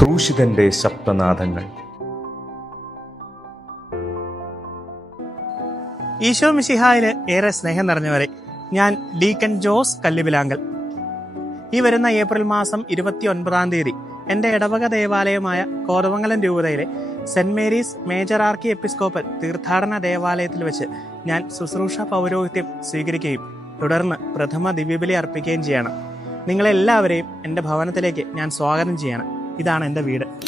ക്രൂശിതന്റെ ശബ്ദനാഥങ്ങൾ ഈശോ മിശിഹായിൽ ഏറെ സ്നേഹം നിറഞ്ഞവരെ ഞാൻ ഡീക്കൻ ജോസ് കല്ലുവിലാങ്കൽ ഈ വരുന്ന ഏപ്രിൽ മാസം ഇരുപത്തി ഒൻപതാം തീയതി എന്റെ ഇടവക ദേവാലയമായ കോതമംഗലം രൂപതയിലെ saint Mary's major archiepiscopal തീർത്ഥാടന ദേവാലയത്തിൽ വെച്ച് ഞാൻ ശുശ്രൂഷ പൗരോഹിത്യം സ്വീകരിക്കുകയും തുടർന്ന് പ്രഥമ ദിവ്യബലി അർപ്പിക്കുകയും ചെയ്യണം. നിങ്ങളെല്ലാവരെയും എന്റെ ഭവനത്തിലേക്ക് ഞാൻ സ്വാഗതം ചെയ്യണം. ഇതാണ് എന്റെ വീട്.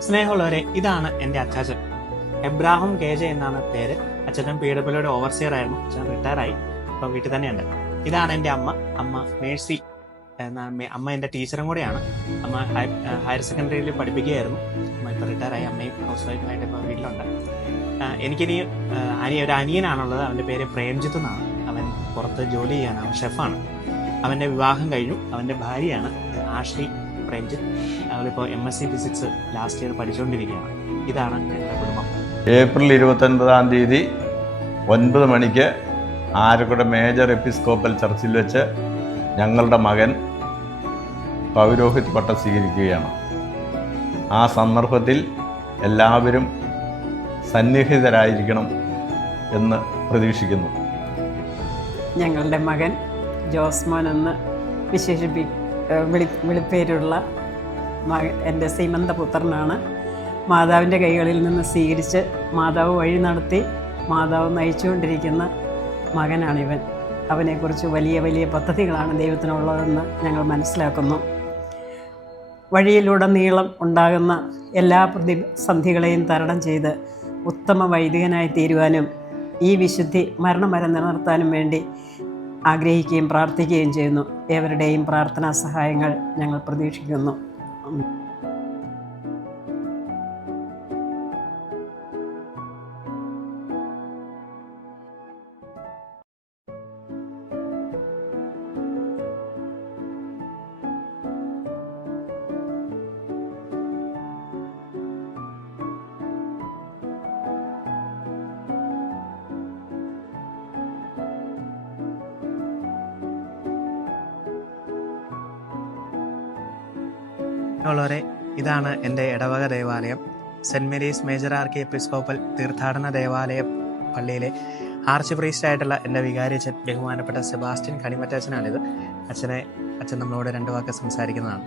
സ്നേഹമുള്ളവരെ ഇതാണ് എന്റെ അച്ചാച്ചൻ. എബ്രാഹിം കേജ എന്നാണ് പേര്. അച്ഛൻ പി ഡബ്ല്യൂയുടെ ഓവർസിയർ ആയിരുന്നു. അച്ഛൻ റിട്ടയർ ആയി. ഇപ്പം വീട്ടിൽ തന്നെയുണ്ട്. ഇതാണ് എന്റെ അമ്മ. അമ്മ മേഴ്സി. അമ്മ- എന്റെ ടീച്ചറും കൂടെയാണ്. അമ്മ ഹയ- ഹയർ സെക്കൻഡറിയിൽ പഠിപ്പിക്കുകയായിരുന്നു. അമ്മ ഇപ്പോൾ റിട്ടയർ ആയി. അമ്മയും ഹൗസ് വൈഫായിട്ട് ഇപ്പോൾ വീട്ടിലുണ്ട്. എനിക്കിനി അനിയ ഒരു അനിയനാണുള്ളത്. അവന്റെ പേര് പ്രേംജിത്ത് എന്നാണ്. അവൻ പുറത്ത് ജോലി ചെയ്യാണ് അവൻ ഷെഫാണ് അവന്റെ വിവാഹം കഴിഞ്ഞു. അവന്റെ ഭാര്യയാണ് ആഷ്ലി പ്രേംജിത്ത്. അവളിപ്പോൾ M S C physics last year പഠിച്ചുകൊണ്ടിരിക്കുകയാണ്. ഇതാണ് എന്റെ കുടുംബം. ഏപ്രിൽ ഇരുപത്തൊൻപതാം തീയതി ഒൻപത് മണിക്ക് ആരക്കുട മേജർ എപ്പിസ്കോപ്പൽ ചർച്ചിൽ വെച്ച് ഞങ്ങളുടെ മകൻ പൗരോഹിത്യ പട്ടം സ്വീകരിക്കുകയാണ്. ആ സന്ദർഭത്തിൽ എല്ലാവരും സന്നിഹിതരായിരിക്കണം എന്ന് പ്രതീക്ഷിക്കുന്നു. ഞങ്ങളുടെ മകൻ ജോസ്മോൻ എന്ന് വിശേഷിപ്പി വിളി വിളിപ്പേരുള്ള എന്റെ സീമന്തപുത്രനാണ് മാതാവിന്റെ കൈകളിൽ നിന്ന് സ്വീകരിച്ച് മാതാവ് വഴി നടത്തി മാതാവ് നയിച്ചുകൊണ്ടിരിക്കുന്ന മകനാണിവൻ. അവനെക്കുറിച്ച് വലിയ വലിയ പദ്ധതികളാണ് ദൈവത്തിനുള്ളതെന്ന് ഞങ്ങൾ മനസ്സിലാക്കുന്നു. വഴിയിലുടനീളം ഉണ്ടാകുന്ന എല്ലാ പ്രതിസന്ധികളെയും തരണം ചെയ്ത് ഉത്തമ വൈദികനായി തീരുവാനും ഈ വിശുദ്ധി മരണം വരെ നിലനിർത്താനും വേണ്ടി ആഗ്രഹിക്കുകയും പ്രാർത്ഥിക്കുകയും ചെയ്യുന്നു. ഏവരുടെയും പ്രാർത്ഥനാ സഹായങ്ങൾ ഞങ്ങൾ പ്രതീക്ഷിക്കുന്നു. ഉള്ളവരെ ഇതാണ് എന്റെ ഇടവക ദേവാലയം. Saint Mary's major archiepiscopal തീർത്ഥാടന ദേവാലയം പള്ളിയിലെ ആർച്ച് പ്രീസ്റ്റ് ആയിട്ടുള്ള എന്റെ വികാരിയച്ഛൻ ബഹുമാനപ്പെട്ട സെബാസ്റ്റ്യൻ കണിമറ്റാച്ചനാണിത് അച്ഛനെ അച്ഛൻ നമ്മളോട് രണ്ട് വാക്ക് സംസാരിക്കുന്നതാണ്.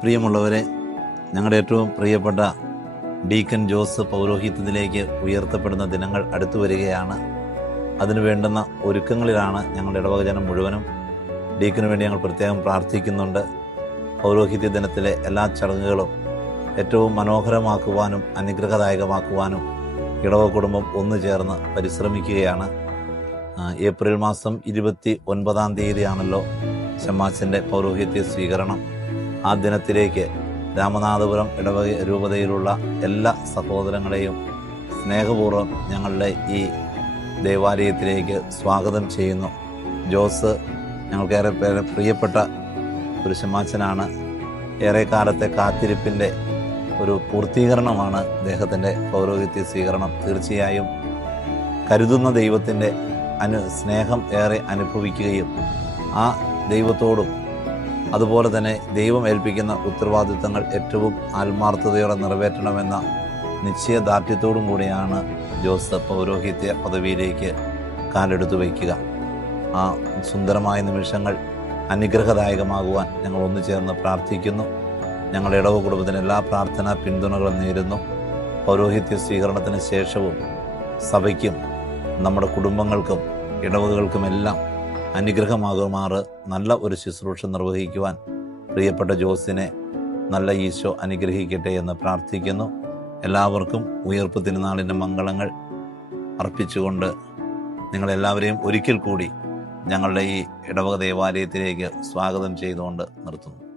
പ്രിയമുള്ളവരെ ഞങ്ങളുടെ ഏറ്റവും പ്രിയപ്പെട്ട ഡീക്കൻ ജോസ് പൗരോഹിത്യത്തിലേക്ക് ഉയർത്തപ്പെടുന്ന ദിനങ്ങൾ അടുത്തു വരികയാണ്. അതിനു വേണ്ടുന്ന ഒരുക്കങ്ങളിലാണ് ഞങ്ങളുടെ ഇടവകജനം മുഴുവനും. ഡീക്കിനു വേണ്ടി ഞങ്ങൾ പ്രത്യേകം പ്രാർത്ഥിക്കുന്നുണ്ട്. പൗരോഹിത്യ ദിനത്തിലെ എല്ലാ ചടങ്ങുകളും ഏറ്റവും മനോഹരമാക്കുവാനും അനുഗ്രഹദായകമാക്കുവാനും ഇടവ കുടുംബം ഒന്നു ചേർന്ന് പരിശ്രമിക്കുകയാണ്. ഏപ്രിൽ മാസം ഇരുപത്തി ഒൻപതാം തീയതിയാണല്ലോ ശമാസിന്റെ പൗരോഹിത്യ സ്വീകരണം. ആ ദിനത്തിലേക്ക് രാമനാഥപുരം ഇടവ രൂപതയിലുള്ള എല്ലാ സഹോദരങ്ങളെയും സ്നേഹപൂർവം ഞങ്ങളുടെ ഈ ദേവാലയത്തിലേക്ക് സ്വാഗതം ചെയ്യുന്നു. ജോസ് ഞങ്ങൾക്കേറെ പേരെ പ്രിയപ്പെട്ട ഒരു ശമാച്ചനാണ് ഏറെ കാലത്തെ കാത്തിരിപ്പിന്റെ ഒരു പൂർത്തീകരണമാണ് അദ്ദേഹത്തിന്റെ പൗരോഹിത്യ സ്വീകരണം. തീർച്ചയായും കരുതുന്ന ദൈവത്തിന്റെ അനു സ്നേഹം ഏറെ അനുഭവിക്കുകയും ആ ദൈവത്തോടും അതുപോലെ തന്നെ ദൈവം ഏൽപ്പിക്കുന്ന ഉത്തരവാദിത്തങ്ങൾ ഏറ്റവും ആത്മാർത്ഥതയോടെ നിറവേറ്റണമെന്ന നിശ്ചയദാർഢ്യത്തോടും കൂടിയാണ് ജോസഫ് പൗരോഹിത്യ പദവിയിലേക്ക് കാലെടുത്തു വയ്ക്കുക. ആ സുന്ദരമായ നിമിഷങ്ങൾ അനുഗ്രഹദായകമാകുവാൻ ഞങ്ങൾ ഒന്നു ചേർന്ന് പ്രാർത്ഥിക്കുന്നു. ഞങ്ങളുടെ ഇടവ കുടുംബത്തിന് എല്ലാ പ്രാർത്ഥനാ പിന്തുണകളും നേരുന്നു. പൗരോഹിത്യ സ്വീകരണത്തിന് ശേഷവും സഭയ്ക്കും നമ്മുടെ കുടുംബങ്ങൾക്കും ഇടവകകൾക്കുമെല്ലാം അനുഗ്രഹമാകുമാറ് നല്ല ഒരു ശുശ്രൂഷ നിർവഹിക്കുവാൻ പ്രിയപ്പെട്ട ജോസിനെ നല്ല ഈശോ അനുഗ്രഹിക്കട്ടെ എന്ന് പ്രാർത്ഥിക്കുന്നു. എല്ലാവർക്കും ഉയർപ്പ് തിരുനാളിന്റെ മംഗളങ്ങൾ അർപ്പിച്ചുകൊണ്ട് നിങ്ങളെല്ലാവരെയും ഒരിക്കൽ കൂടി ഞങ്ങളുടെ ഈ ഇടവക ദേവാലയത്തിലേക്ക് സ്വാഗതം ചെയ്തുകൊണ്ട് നിർത്തുന്നു.